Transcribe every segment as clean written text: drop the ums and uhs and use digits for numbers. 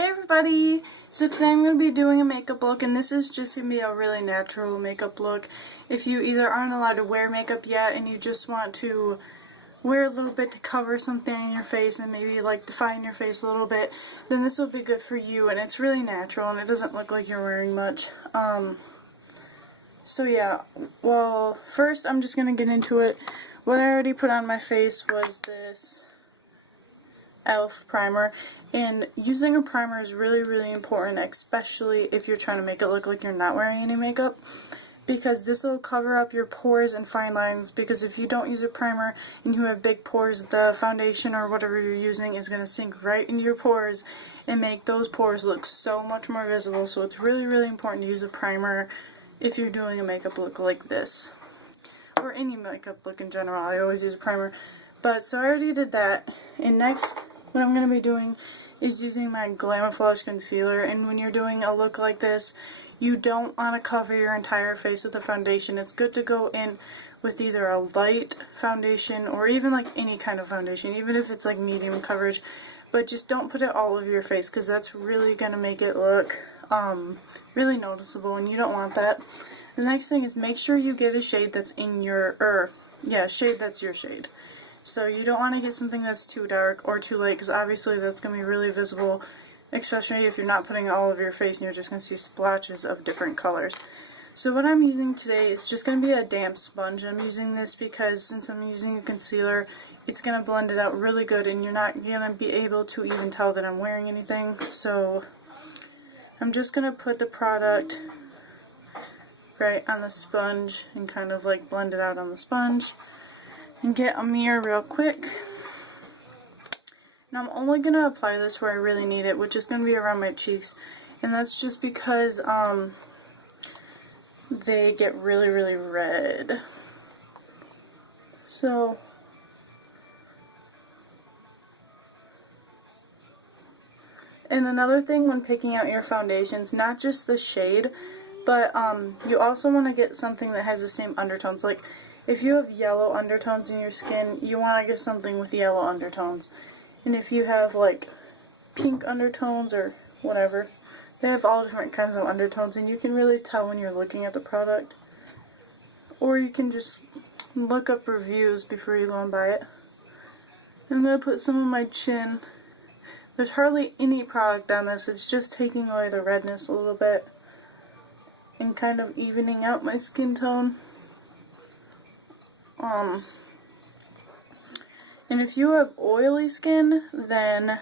Hey everybody! So today I'm going to be doing a makeup look, and this is just going to be a really natural makeup look. If you either aren't allowed to wear makeup yet and you just want to wear a little bit to cover something in your face and maybe like define your face a little bit, then this will be good for you, and it's really natural and it doesn't look like you're wearing much. So yeah, well, first I'm just going to get into it. What I already put on my face was this e.l.f. primer, and using a primer is really important, especially if you're trying to make it look like you're not wearing any makeup, because this will cover up your pores and fine lines. Because if you don't use a primer and you have big pores, the foundation or whatever you're using is going to sink right into your pores and make those pores look so much more visible. So it's really important to use a primer if you're doing a makeup look like this, or any makeup look in general. I always use a primer. But so I already did that, and next what I'm going to be doing is using my Glamouflage concealer. And when you're doing a look like this, you don't want to cover your entire face with a foundation. It's good to go in with either a light foundation or even like any kind of foundation, even if it's like medium coverage, but just don't put it all over your face, because that's really going to make it look really noticeable, and you don't want that. The next thing is make sure you get a shade that's in your, shade that's your shade. So you don't want to get something that's too dark or too light, because obviously that's going to be really visible, especially if you're not putting it all over your face and you're just going to see splotches of different colors. So what I'm using today is just going to be a damp sponge. I'm using this because since I'm using a concealer, it's going to blend it out really good, and you're not going to be able to even tell that I'm wearing anything. So I'm just going to put the product right on the sponge and kind of like blend it out on the sponge. And get a mirror real quick. Now I'm only going to apply this where I really need it, which is going to be around my cheeks. And that's just because they get really red. So and another thing when picking out your foundations, not just the shade, but you also want to get something that has the same undertones. Like if you have yellow undertones in your skin, you want to get something with yellow undertones. And if you have like pink undertones or whatever, they have all different kinds of undertones, and you can really tell when you're looking at the product. Or you can just look up reviews before you go and buy it. I'm going to put some on my chin. There's hardly any product on this, it's just taking away the redness a little bit and kind of evening out my skin tone. And if you have oily skin, then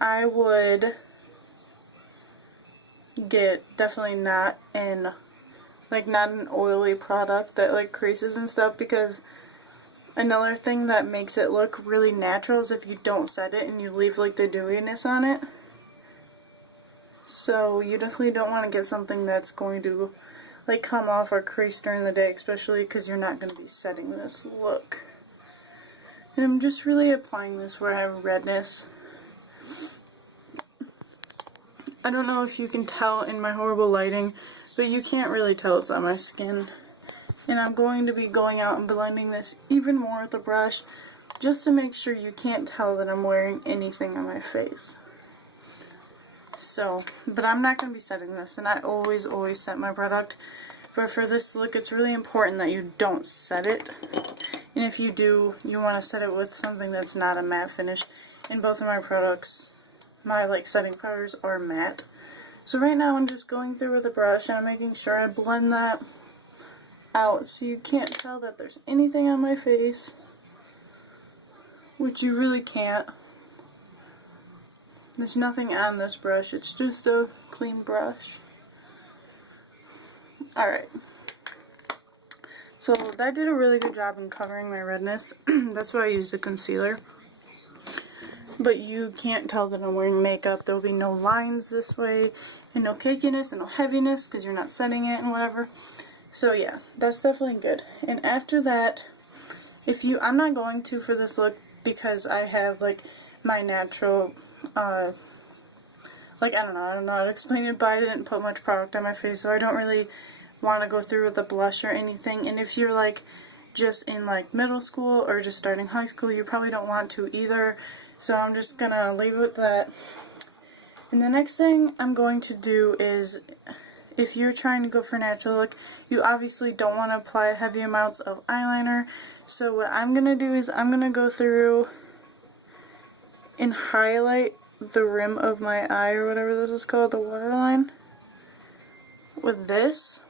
I would get definitely not an oily product that like creases and stuff, because another thing that makes it look really natural is if you don't set it and you leave like the dewiness on it. So you definitely don't want to get something that's going to like come off or crease during the day, especially because you're not going to be setting this look. And I'm just really applying this where I have redness. I don't know if you can tell in my horrible lighting, but you can't really tell it's on my skin. And I'm going to be going out and blending this even more with the brush, just to make sure you can't tell that I'm wearing anything on my face. So, but I'm not going to be setting this, and I always set my product. But for this look, it's really important that you don't set it. And if you do, you want to set it with something that's not a matte finish. And both of my products, my like setting powders, are matte. So right now I'm just going through with a brush and I'm making sure I blend that out so you can't tell that there's anything on my face, which you really can't. There's nothing on this brush, it's just a clean brush. Alright. So that did a really good job in covering my redness. That's why I used a concealer. But you can't tell that I'm wearing makeup. There'll be no lines this way, and no cakiness, and no heaviness, because you're not setting it and whatever. So yeah, that's definitely good. And after that, I'm not going to for this look, because I have like my natural, I don't know how to explain it, but I didn't put much product on my face, so I don't really want to go through with a blush or anything. And if you're like just in like middle school or just starting high school, you probably don't want to either. So I'm just gonna leave it with that. And the next thing I'm going to do is, if you're trying to go for natural look, you obviously don't want to apply heavy amounts of eyeliner. So what I'm going to do is I'm going to go through and highlight the rim of my eye, or whatever this is called, the waterline, with this.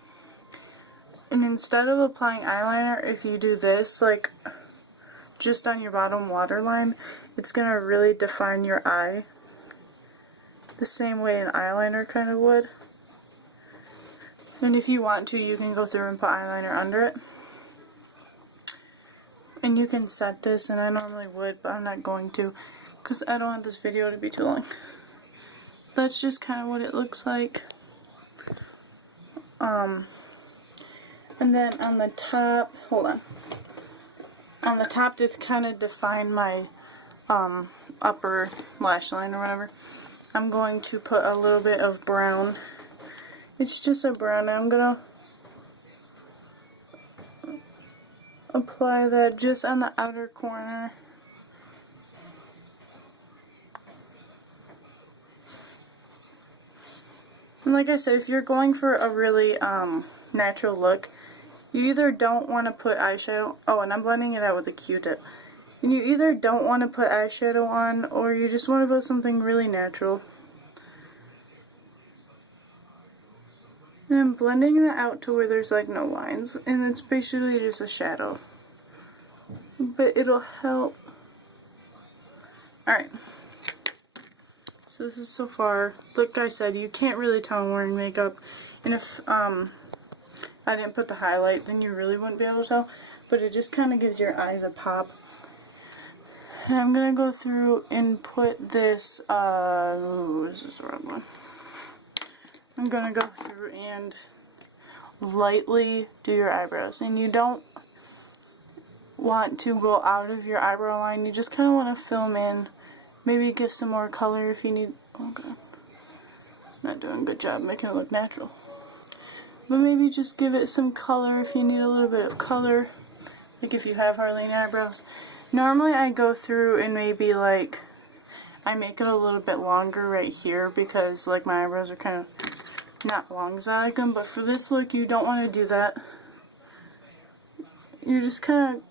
And instead of applying eyeliner, if you do this, like, just on your bottom waterline, it's going to really define your eye the same way an eyeliner kind of would. And if you want to, you can go through and put eyeliner under it. And you can set this, and I normally would, but I'm not going to, because I don't want this video to be too long. That's just kind of what it looks like. And then on the top, hold on. On the top, to kind of define my upper lash line or whatever, I'm going to put a little bit of brown. It's just a brown, and I'm going to apply that just on the outer corner. And like I said, if you're going for a really natural look, you either don't want to put eyeshadow, oh, and I'm blending it out with a Q-tip, and you either don't want to put eyeshadow on, or you just want to put something really natural. And I'm blending that out to where there's like no lines, and it's basically just a shadow. But it'll help. Alright. So this is so far. Like I said, you can't really tell I'm wearing makeup. And if I didn't put the highlight, then you really wouldn't be able to tell. But it just kind of gives your eyes a pop. And I'm going to go through and put this, this is the wrong one. I'm going to go through and lightly do your eyebrows. And you don't want to go out of your eyebrow line. You just kind of want to fill them in. Maybe give some more color if you need. Oh god. Not doing a good job making it look natural. But maybe just give it some color if you need a little bit of color. Like if you have hardly any eyebrows. Normally I go through and maybe like, I make it a little bit longer right here because like my eyebrows are kind of not long as I like them. But for this look, you don't want to do that. You're just kind of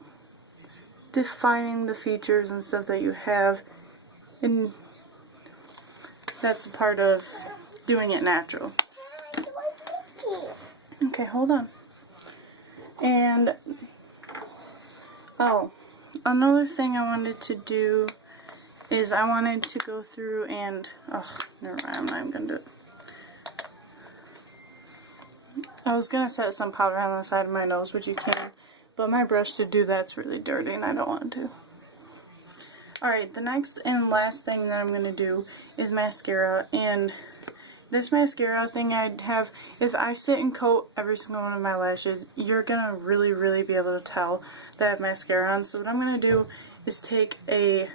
defining the features and stuff that you have. And that's a part of doing it natural. Okay, hold on. And, oh, another thing I wanted to do is I wanted to go through and, oh, never mind, I'm not even going to do it. I was going to set some powder on the side of my nose, which you can, but my brush to do that's really dirty and I don't want to. Alright, the next and last thing that I'm going to do is mascara, and this mascara thing I'd have, if I sit and coat every single one of my lashes, you're going to really be able to tell that I have mascara on. So what I'm going to do is take a,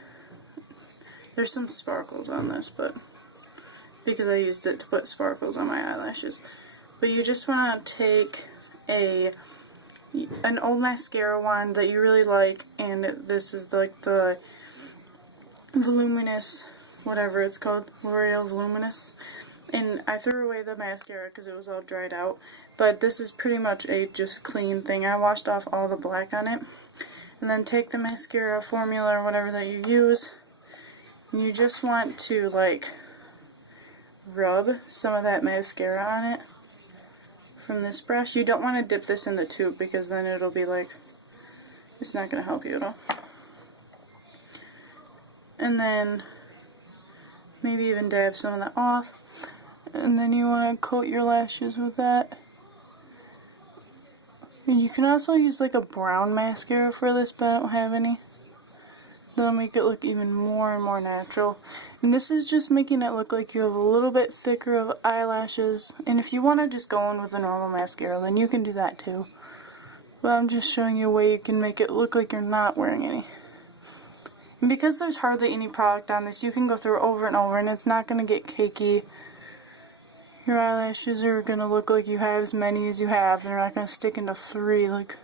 there's some sparkles on this, but because I used it to put sparkles on my eyelashes. But you just want to take an old mascara wand that you really like, and this is like the Voluminous, whatever it's called, L'Oreal Voluminous, and I threw away the mascara because it was all dried out, but this is pretty much a just clean thing. I washed off all the black on it, and then take the mascara formula or whatever that you use, and you just want to like rub some of that mascara on it from this brush. You don't want to dip this in the tube because then it'll be like, it's not going to help you at all. And then maybe even dab some of that off. And then you want to coat your lashes with that. And you can also use like a brown mascara for this, but I don't have any. That'll make it look even more and more natural. And this is just making it look like you have a little bit thicker of eyelashes. And if you want to just go in with a normal mascara, then you can do that too. But I'm just showing you a way you can make it look like you're not wearing any. And because there's hardly any product on this, you can go through it over and over and it's not going to get cakey. Your eyelashes are going to look like you have as many as you have. They're not going to stick into 3 like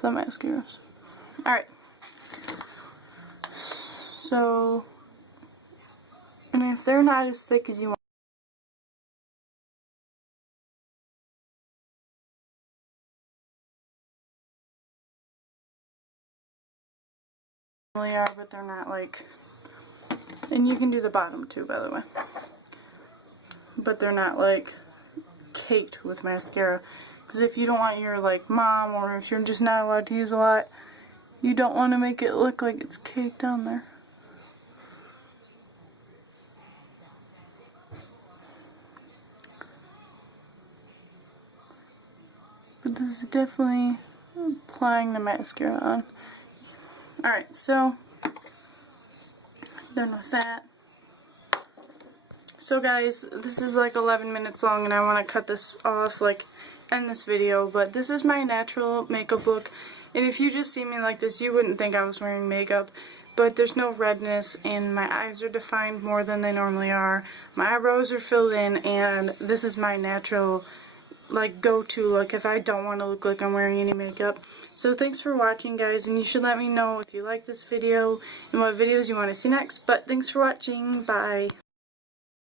some mascaras. Alright. So, And if they're not as thick as you want, they really are, but they're not like, and you can do the bottom too, by the way, but they're not like caked with mascara. Because if you don't want your like mom, or if you're just not allowed to use a lot, you don't want to make it look like it's caked on there. But this is definitely applying the mascara on. Alright, so done with that. So guys, this is like 11 minutes long and I want to cut this off, like end this video, but this is my natural makeup look. And if you just see me like this, you wouldn't think I was wearing makeup, but there's no redness and my eyes are defined more than they normally are. My eyebrows are filled in, and this is my natural like go-to look if I don't want to look like I'm wearing any makeup. So thanks for watching, guys, and you should let me know if you like this video and what videos you want to see next. But thanks for watching. Bye.